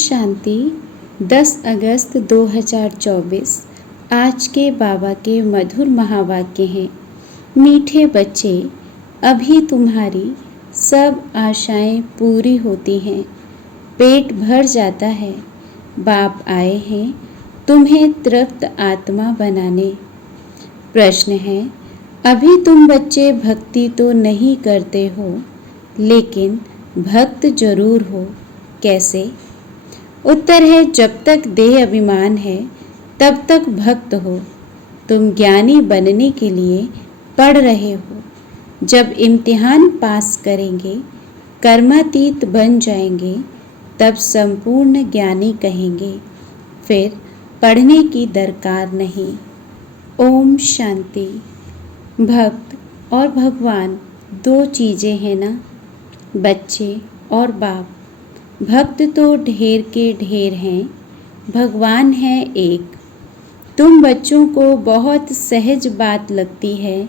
शांति। 10 अगस्त 2024 आज के बाबा के मधुर महावाक्य हैं। मीठे बच्चे, अभी तुम्हारी सब आशाएं पूरी होती हैं, पेट भर जाता है। बाप आए हैं तुम्हें तृप्त आत्मा बनाने। प्रश्न है, अभी तुम बच्चे भक्ति तो नहीं करते हो, लेकिन भक्त जरूर हो। कैसे? उत्तर है, जब तक देह अभिमान है तब तक भक्त हो। तुम ज्ञानी बनने के लिए पढ़ रहे हो। जब इम्तिहान पास करेंगे, कर्मातीत बन जाएंगे, तब संपूर्ण ज्ञानी कहेंगे। फिर पढ़ने की दरकार नहीं। ओम शांति। भक्त और भगवान दो चीज़ें हैं ना, बच्चे और बाप। भक्त तो ढेर के ढेर हैं, भगवान है एक। तुम बच्चों को बहुत सहज बात लगती है।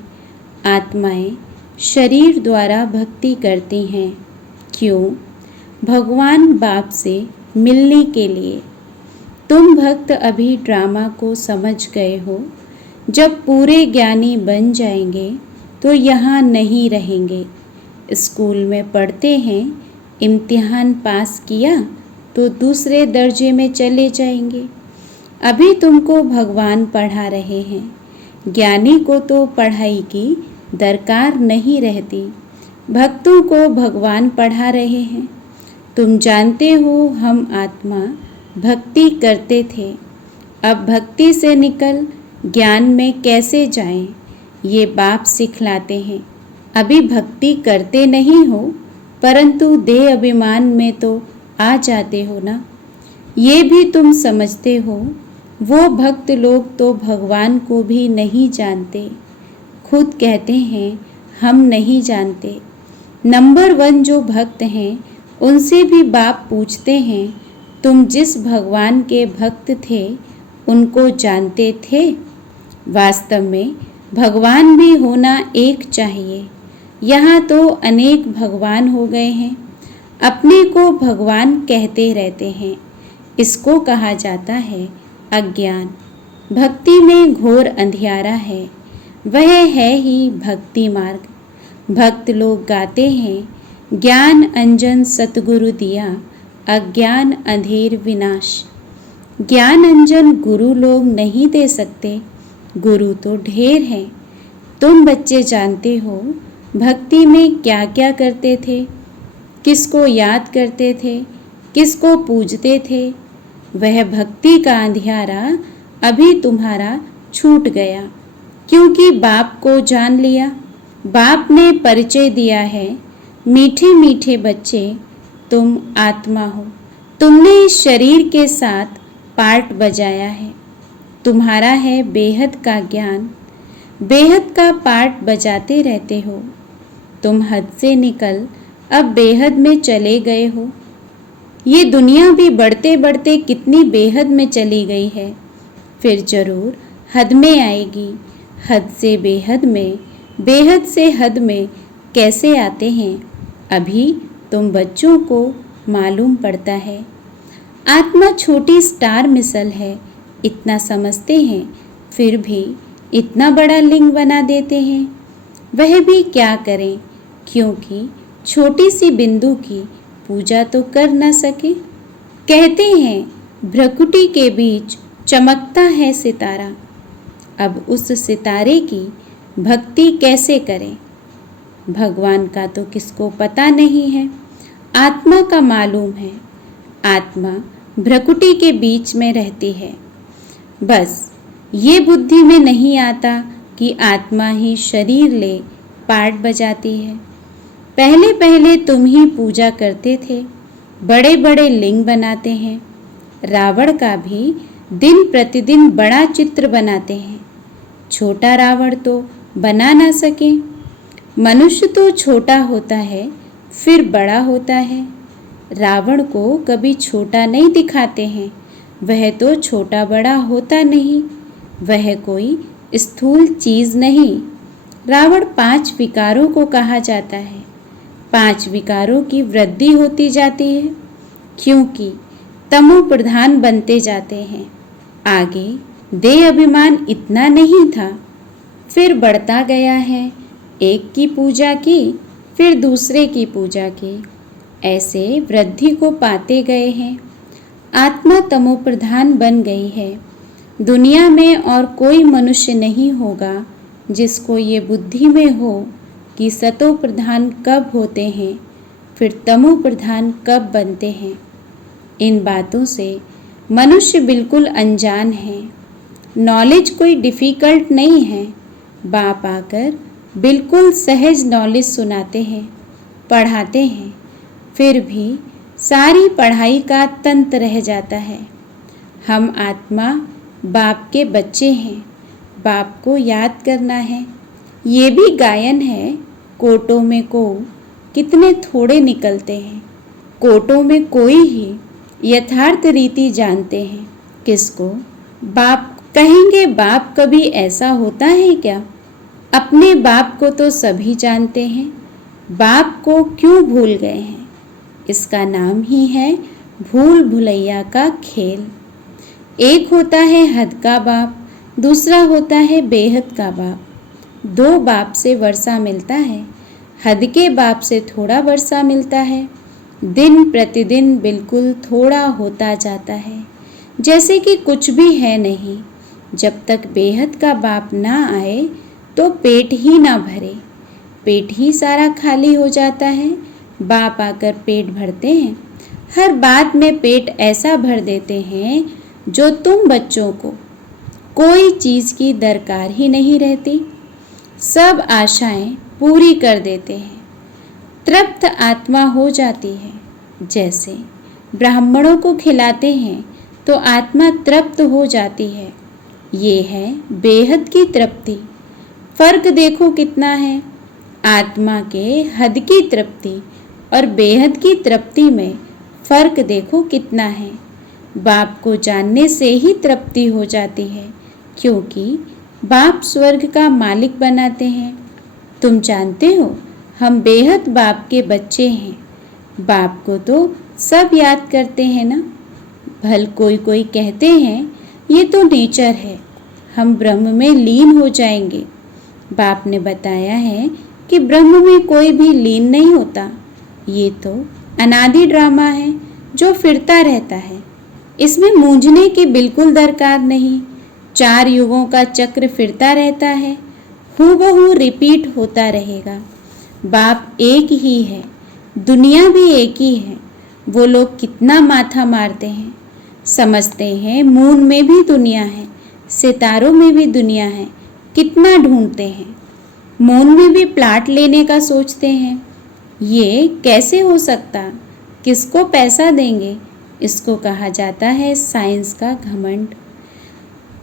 आत्माएं शरीर द्वारा भक्ति करती हैं। क्यों? भगवान बाप से मिलने के लिए। तुम भक्त अभी ड्रामा को समझ गए हो। जब पूरे ज्ञानी बन जाएंगे तो यहाँ नहीं रहेंगे। स्कूल में पढ़ते हैं, इम्तिहान पास किया तो दूसरे दर्जे में चले जाएंगे। अभी तुमको भगवान पढ़ा रहे हैं। ज्ञानी को तो पढ़ाई की दरकार नहीं रहती, भक्तों को भगवान पढ़ा रहे हैं। तुम जानते हो हम आत्मा भक्ति करते थे। अब भक्ति से निकल ज्ञान में कैसे जाएं, ये बाप सिखलाते हैं। अभी भक्ति करते नहीं हो, परंतु देह अभिमान में तो आ जाते हो ना। ये भी तुम समझते हो। वो भक्त लोग तो भगवान को भी नहीं जानते। खुद कहते हैं हम नहीं जानते। नंबर 1 जो भक्त हैं, उनसे भी बाप पूछते हैं, तुम जिस भगवान के भक्त थे उनको जानते थे? वास्तव में भगवान भी होना एक चाहिए। यहाँ तो अनेक भगवान हो गए हैं। अपने को भगवान कहते रहते हैं। इसको कहा जाता है अज्ञान। भक्ति में घोर अंधियारा है, वह है ही भक्ति मार्ग। भक्त लोग गाते हैं, ज्ञान अंजन सतगुरु दिया, अज्ञान अंधेर विनाश। ज्ञान अंजन गुरु लोग नहीं दे सकते, गुरु तो ढेर हैं। तुम बच्चे जानते हो भक्ति में क्या क्या करते थे, किसको याद करते थे, किसको पूजते थे। वह भक्ति का अंधियारा अभी तुम्हारा छूट गया, क्योंकि बाप को जान लिया। बाप ने परिचय दिया है, मीठे मीठे बच्चे तुम आत्मा हो। तुमने इस शरीर के साथ पार्ट बजाया है। तुम्हारा है बेहद का ज्ञान, बेहद का पार्ट बजाते रहते हो। तुम हद से निकल अब बेहद में चले गए हो। ये दुनिया भी बढ़ते बढ़ते कितनी बेहद में चली गई है, फिर जरूर हद में आएगी। हद से बेहद में, बेहद से हद में कैसे आते हैं, अभी तुम बच्चों को मालूम पड़ता है। आत्मा छोटी स्टार मिसल है, इतना समझते हैं, फिर भी इतना बड़ा लिंग बना देते हैं। वह भी क्या करें, क्योंकि छोटी सी बिंदु की पूजा तो कर न सके। कहते हैं भ्रकुटी के बीच चमकता है सितारा। अब उस सितारे की भक्ति कैसे करें? भगवान का तो किसको पता नहीं है, आत्मा का मालूम है। आत्मा भ्रकुटी के बीच में रहती है। बस ये बुद्धि में नहीं आता कि आत्मा ही शरीर ले पार्ट बजाती है। पहले पहले तुम ही पूजा करते थे, बड़े बड़े लिंग बनाते हैं। रावण का भी दिन प्रतिदिन बड़ा चित्र बनाते हैं। छोटा रावण तो बना ना सके। मनुष्य तो छोटा होता है, फिर बड़ा होता है। रावण को कभी छोटा नहीं दिखाते हैं, वह तो छोटा बड़ा होता नहीं, वह कोई स्थूल चीज़ नहीं। रावण 5 विकारों को कहा जाता है। 5 विकारों की वृद्धि होती जाती है, क्योंकि तमो प्रधान बनते जाते हैं। आगे देह अभिमान इतना नहीं था, फिर बढ़ता गया है। एक की पूजा की, फिर दूसरे की पूजा की, ऐसे वृद्धि को पाते गए हैं। आत्मा तमो प्रधान बन गई है। दुनिया में और कोई मनुष्य नहीं होगा जिसको ये बुद्धि में हो कि सतो प्रधान कब होते हैं, फिर तमो प्रधान कब बनते हैं। इन बातों से मनुष्य बिल्कुल अनजान है। नॉलेज कोई डिफ़िकल्ट नहीं है। बाप आकर बिल्कुल सहज नॉलेज सुनाते हैं, पढ़ाते हैं, फिर भी सारी पढ़ाई का तंत्र रह जाता है। हम आत्मा बाप के बच्चे हैं, बाप को याद करना है। ये भी गायन है, कोटों में को कितने थोड़े निकलते हैं। कोटों में कोई ही यथार्थ रीति जानते हैं। किसको बाप कहेंगे? बाप कभी ऐसा होता है क्या? अपने बाप को तो सभी जानते हैं, बाप को क्यों भूल गए हैं? इसका नाम ही है भूल भुलैया का खेल। एक होता है हद का बाप, दूसरा होता है बेहद का बाप। दो बाप से वर्षा मिलता है, हद के बाप से थोड़ा वर्षा मिलता है। दिन प्रतिदिन बिल्कुल थोड़ा होता जाता है, जैसे कि कुछ भी है नहीं। जब तक बेहद का बाप ना आए तो पेट ही ना भरे, पेट ही सारा खाली हो जाता है। बाप आकर पेट भरते हैं, हर बात में पेट ऐसा भर देते हैं जो तुम बच्चों को कोई चीज़ की दरकार ही नहीं रहती। सब आशाएं पूरी कर देते हैं, तृप्त आत्मा हो जाती है। जैसे ब्राह्मणों को खिलाते हैं तो आत्मा तृप्त हो जाती है। ये है बेहद की तृप्ति। फर्क देखो कितना है। आत्मा के हद की तृप्ति और बेहद की तृप्ति में फर्क देखो कितना है। बाप को जानने से ही तृप्ति हो जाती है, क्योंकि बाप स्वर्ग का मालिक बनाते हैं। तुम जानते हो हम बेहद बाप के बच्चे हैं। बाप को तो सब याद करते हैं ना। भल कोई कोई कहते हैं ये तो नेचर है, हम ब्रह्म में लीन हो जाएंगे। बाप ने बताया है कि ब्रह्म में कोई भी लीन नहीं होता। ये तो अनादि ड्रामा है जो फिरता रहता है। इसमें मूंझने की बिल्कुल दरकार नहीं। 4 युगों का चक्र फिरता रहता है, हूबहू रिपीट होता रहेगा। बाप एक ही है, दुनिया भी एक ही है। वो लोग कितना माथा मारते हैं, समझते हैं मून में भी दुनिया है, सितारों में भी दुनिया है। कितना ढूंढते हैं, मून में भी प्लाट लेने का सोचते हैं। ये कैसे हो सकता? किसको पैसा देंगे? इसको कहा जाता है साइंस का घमंड।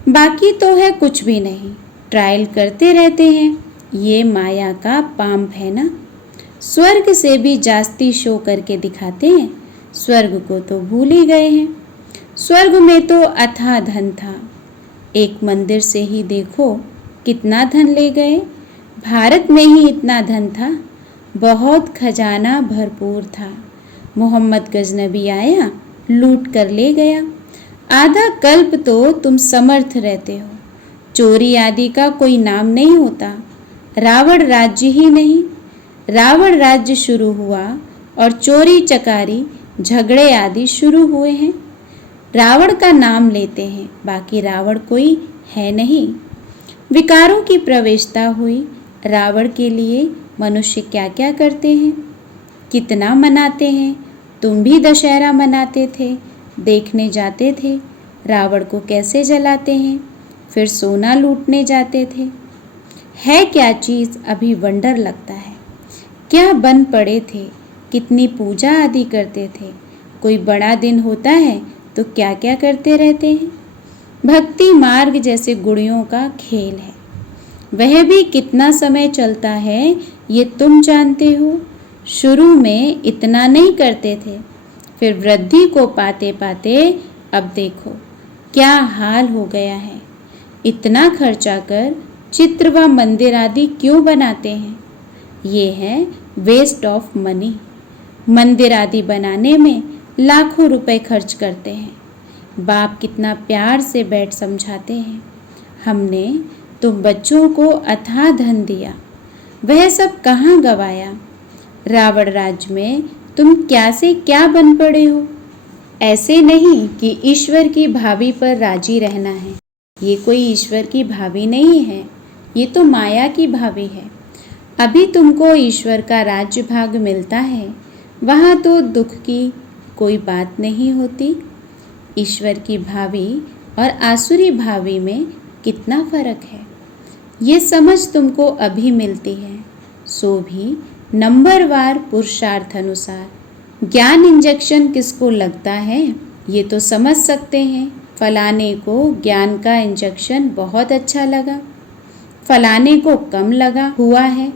बाकी तो है कुछ भी नहीं, ट्रायल करते रहते हैं। ये माया का पाम्प है ना। स्वर्ग से भी जास्ती शो करके दिखाते हैं। स्वर्ग को तो भूल ही गए हैं। स्वर्ग में तो अथाह धन था। एक मंदिर से ही देखो कितना धन ले गए। भारत में ही इतना धन था, बहुत खजाना भरपूर था। मोहम्मद गजनबी आया, लूट कर ले गया। आधा कल्प तो तुम समर्थ रहते हो, चोरी आदि का कोई नाम नहीं होता। रावण राज्य ही नहीं, रावण राज्य शुरू हुआ और चोरी चकारी झगड़े आदि शुरू हुए हैं। रावण का नाम लेते हैं, बाकी रावण कोई है नहीं। विकारों की प्रवेशता हुई। रावण के लिए मनुष्य क्या क्या करते हैं, कितना मनाते हैं। तुम भी दशहरा मनाते थे, देखने जाते थे रावण को कैसे जलाते हैं, फिर सोना लूटने जाते थे। है क्या चीज़, अभी वंडर लगता है। क्या बन पड़े थे, कितनी पूजा आदि करते थे। कोई बड़ा दिन होता है तो क्या क्या करते रहते हैं। भक्ति मार्ग जैसे गुड़ियों का खेल है, वह भी कितना समय चलता है ये तुम जानते हो। शुरू में इतना नहीं करते थे, फिर वृद्धि को पाते पाते अब देखो क्या हाल हो गया है। इतना खर्चा कर चित्र व मंदिर आदि क्यों बनाते हैं? ये है वेस्ट ऑफ मनी। मंदिर आदि बनाने में लाखों रुपए खर्च करते हैं। बाप कितना प्यार से बैठ समझाते हैं, हमने तुम बच्चों को अथाह धन दिया, वह सब कहाँ गवाया। रावण राज्य में तुम क्या से क्या बन पड़े हो। ऐसे नहीं कि ईश्वर की भावी पर राजी रहना है। ये कोई ईश्वर की भावी नहीं है, ये तो माया की भावी है। अभी तुमको ईश्वर का राज्य भाग मिलता है, वहाँ तो दुख की कोई बात नहीं होती। ईश्वर की भावी और आसुरी भावी में कितना फर्क है, ये समझ तुमको अभी मिलती है, सो भी नंबरवार पुरुषार्थ अनुसार। ज्ञान इंजेक्शन किसको लगता है ये तो समझ सकते हैं। फलाने को ज्ञान का इंजेक्शन बहुत अच्छा लगा, फलाने को कम लगा हुआ है,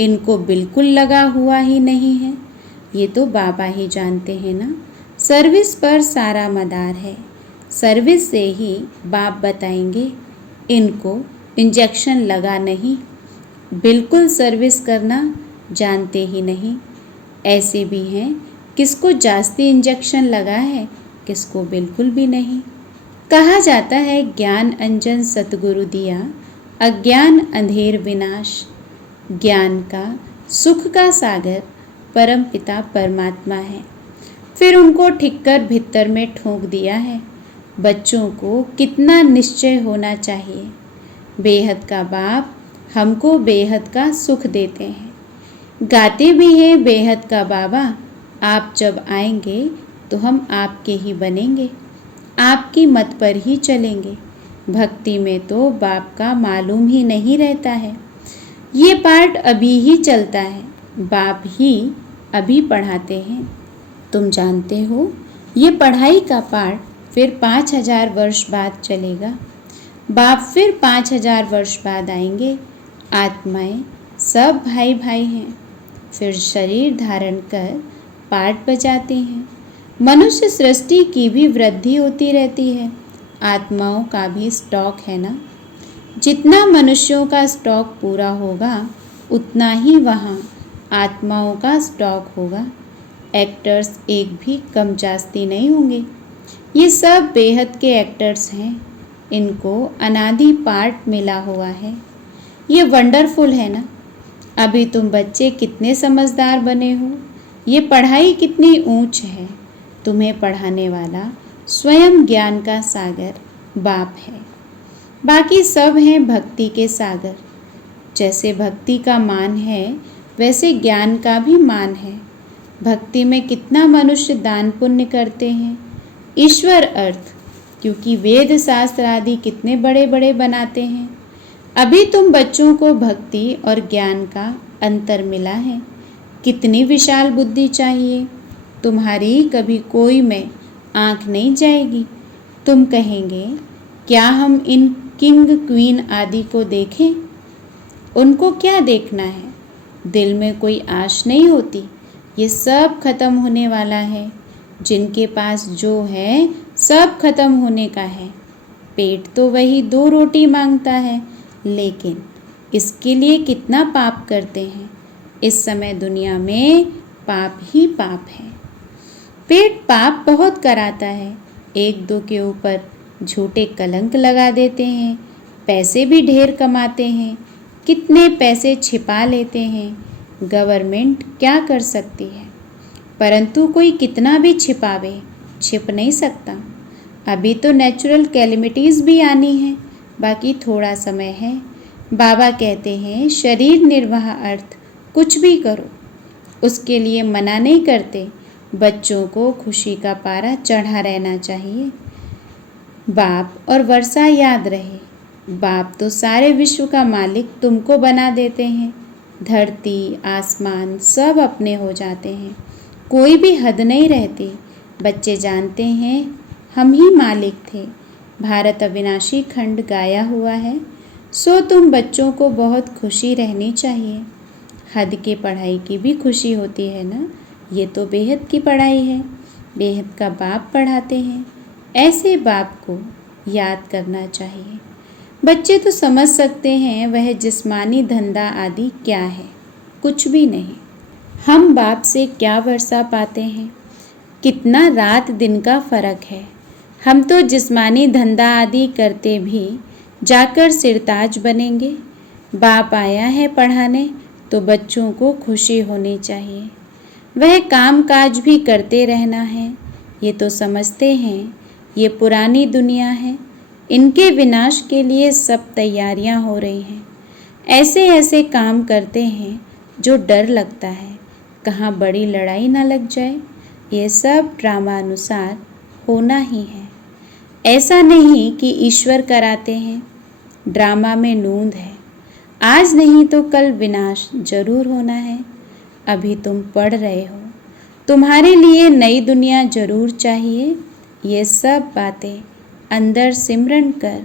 इनको बिल्कुल लगा हुआ ही नहीं है। ये तो बाबा ही जानते हैं ना। सर्विस पर सारा मदार है, सर्विस से ही बाप बताएंगे इनको इंजेक्शन लगा नहीं, बिल्कुल सर्विस करना जानते ही नहीं। ऐसे भी हैं किसको जास्ती इंजेक्शन लगा है, किसको बिल्कुल भी नहीं। कहा जाता है ज्ञान अंजन सतगुरु दिया, अज्ञान अंधेर विनाश। ज्ञान का सुख का सागर परम पिता परमात्मा है, फिर उनको ठिक्कर भित्तर में ठोक दिया है। बच्चों को कितना निश्चय होना चाहिए। बेहद का बाप हमको बेहद का सुख देते हैं, गाते भी हैं बेहद का बाबा। आप जब आएंगे तो हम आपके ही बनेंगे, आपकी मत पर ही चलेंगे। भक्ति में तो बाप का मालूम ही नहीं रहता है। ये पाठ अभी ही चलता है, बाप ही अभी पढ़ाते हैं। तुम जानते हो ये पढ़ाई का पाठ फिर 5000 वर्ष बाद चलेगा। बाप फिर 5000 वर्ष बाद आएंगे। आत्माएं सब भाई भाई हैं, फिर शरीर धारण कर पाठ बजाते हैं। मनुष्य सृष्टि की भी वृद्धि होती रहती है, आत्माओं का भी स्टॉक है ना। जितना मनुष्यों का स्टॉक पूरा होगा उतना ही वहाँ आत्माओं का स्टॉक होगा। एक्टर्स एक भी कम जास्ती नहीं होंगे। ये सब बेहद के एक्टर्स हैं, इनको अनादि पार्ट मिला हुआ है। ये वंडरफुल है ना। अभी तुम बच्चे कितने समझदार बने हो, ये पढ़ाई कितनी ऊंच है। तुम्हें पढ़ाने वाला स्वयं ज्ञान का सागर बाप है, बाकी सब हैं भक्ति के सागर। जैसे भक्ति का मान है वैसे ज्ञान का भी मान है। भक्ति में कितना मनुष्य दान पुण्य करते हैं। ईश्वर अर्थ क्योंकि वेद शास्त्र आदि कितने बड़े बड़े बनाते हैं। अभी तुम बच्चों को भक्ति और ज्ञान का अंतर मिला है। कितनी विशाल बुद्धि चाहिए। तुम्हारी कभी कोई में आँख नहीं जाएगी। तुम कहेंगे क्या हम इन किंग क्वीन आदि को देखें। उनको क्या देखना है, दिल में कोई आश नहीं होती। ये सब खत्म होने वाला है। जिनके पास जो है सब खत्म होने का है। पेट तो वही 2 रोटी मांगता है, लेकिन इसके लिए कितना पाप करते हैं। इस समय दुनिया में पाप ही पाप है। पेट पाप बहुत कराता है। 1-2 के ऊपर झूठे कलंक लगा देते हैं। पैसे भी ढेर कमाते हैं, कितने पैसे छिपा लेते हैं। गवर्नमेंट क्या कर सकती है, परंतु कोई कितना भी छिपावे छिप नहीं सकता। अभी तो नेचुरल कैलेमिटीज़ भी आनी है, बाकी थोड़ा समय है। बाबा कहते हैं शरीर निर्वाह अर्थ कुछ भी करो, उसके लिए मना नहीं करते। बच्चों को खुशी का पारा चढ़ा रहना चाहिए। बाप और वर्षा याद रहे। बाप तो सारे विश्व का मालिक तुमको बना देते हैं। धरती आसमान सब अपने हो जाते हैं, कोई भी हद नहीं रहती। बच्चे जानते हैं हम ही मालिक थे। भारत अविनाशी खंड गाया हुआ है, सो तुम बच्चों को बहुत खुशी रहनी चाहिए। हद की पढ़ाई की भी खुशी होती है ना। ये तो बेहद की पढ़ाई है, बेहद का बाप पढ़ाते हैं। ऐसे बाप को याद करना चाहिए। बच्चे तो समझ सकते हैं वह जिस्मानी धंधा आदि क्या है, कुछ भी नहीं। हम बाप से क्या वर्षा पाते हैं। कितना रात दिन का फर्क है। हम तो जिस्मानी धंधा आदि करते भी जाकर सिरताज बनेंगे। बाप आया है पढ़ाने तो बच्चों को खुशी होनी चाहिए। वह काम काज भी करते रहना है। ये तो समझते हैं ये पुरानी दुनिया है, इनके विनाश के लिए सब तैयारियां हो रही हैं। ऐसे ऐसे काम करते हैं जो डर लगता है, कहाँ बड़ी लड़ाई ना लग जाए। ये सब ड्रामा अनुसार होना ही है। ऐसा नहीं कि ईश्वर कराते हैं, ड्रामा में नूंद है। आज नहीं तो कल विनाश जरूर होना है। अभी तुम पढ़ रहे हो, तुम्हारे लिए नई दुनिया जरूर चाहिए। ये सब बातें अंदर सिमरन कर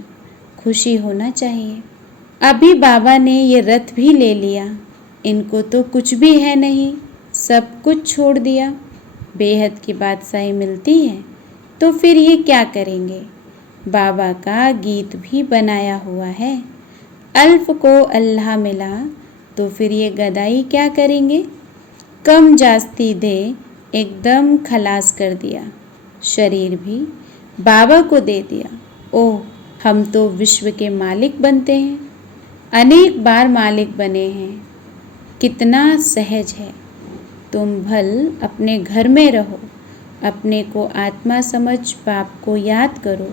खुशी होना चाहिए। अभी बाबा ने ये रथ भी ले लिया, इनको तो कुछ भी है नहीं, सब कुछ छोड़ दिया। बेहद की बादशाही मिलती है तो फिर ये क्या करेंगे। बाबा का गीत भी बनाया हुआ है, अल्फ को अल्लाह मिला तो फिर ये गदाई क्या करेंगे। कम जास्ती दे एकदम खलास कर दिया, शरीर भी बाबा को दे दिया। ओह, हम तो विश्व के मालिक बनते हैं, अनेक बार मालिक बने हैं। कितना सहज है। तुम भल अपने घर में रहो, अपने को आत्मा समझ बाप को याद करो।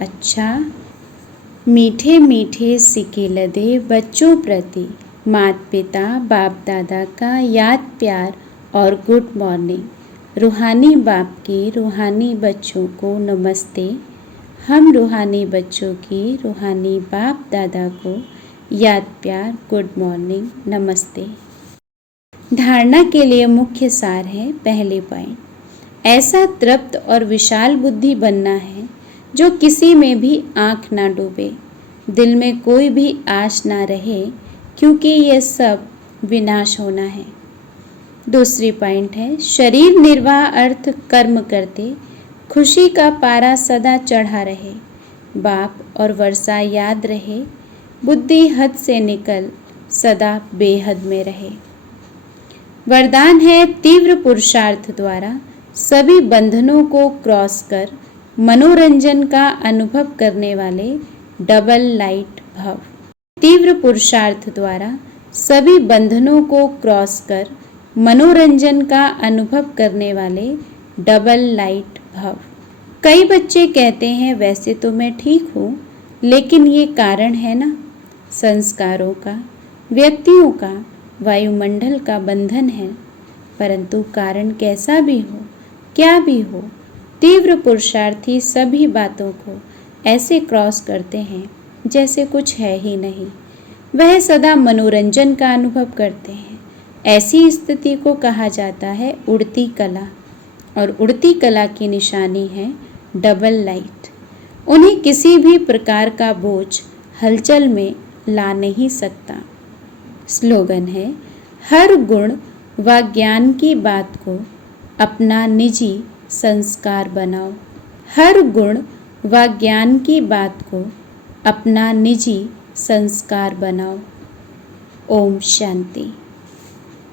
अच्छा, मीठे मीठे सिके लदे बच्चों प्रति माता पिता बाप दादा का याद प्यार और गुड मॉर्निंग। रूहानी बाप की रूहानी बच्चों को नमस्ते। हम रूहानी बच्चों की रूहानी बाप दादा को याद प्यार गुड मॉर्निंग नमस्ते। धारणा के लिए मुख्य सार है। पहले पॉइंट, ऐसा तृप्त और विशाल बुद्धि बनना है जो किसी में भी आँख ना डूबे, दिल में कोई भी आश ना रहे, क्योंकि यह सब विनाश होना है। दूसरी पॉइंट है, शरीर निर्वाह अर्थ कर्म करते खुशी का पारा सदा चढ़ा रहे, बाप और वर्षा याद रहे, बुद्धि हद से निकल सदा बेहद में रहे। वरदान है, तीव्र पुरुषार्थ द्वारा सभी बंधनों को क्रॉस कर मनोरंजन का अनुभव करने वाले डबल लाइट भव। तीव्र पुरुषार्थ द्वारा सभी बंधनों को क्रॉस कर मनोरंजन का अनुभव करने वाले डबल लाइट भव। कई बच्चे कहते हैं वैसे तो मैं ठीक हूँ, लेकिन ये कारण है ना, संस्कारों का, व्यक्तियों का, वायुमंडल का बंधन है। परंतु कारण कैसा भी हो, क्या भी हो, तीव्र पुरुषार्थी सभी बातों को ऐसे क्रॉस करते हैं जैसे कुछ है ही नहीं। वह सदा मनोरंजन का अनुभव करते हैं। ऐसी स्थिति को कहा जाता है उड़ती कला, और उड़ती कला की निशानी है डबल लाइट। उन्हें किसी भी प्रकार का बोझ हलचल में ला नहीं सकता। स्लोगन है, हर गुण व ज्ञान की बात को अपना निजी संस्कार बनाओ। हर गुण व ज्ञान की बात को अपना निजी संस्कार बनाओ। ओम शांति।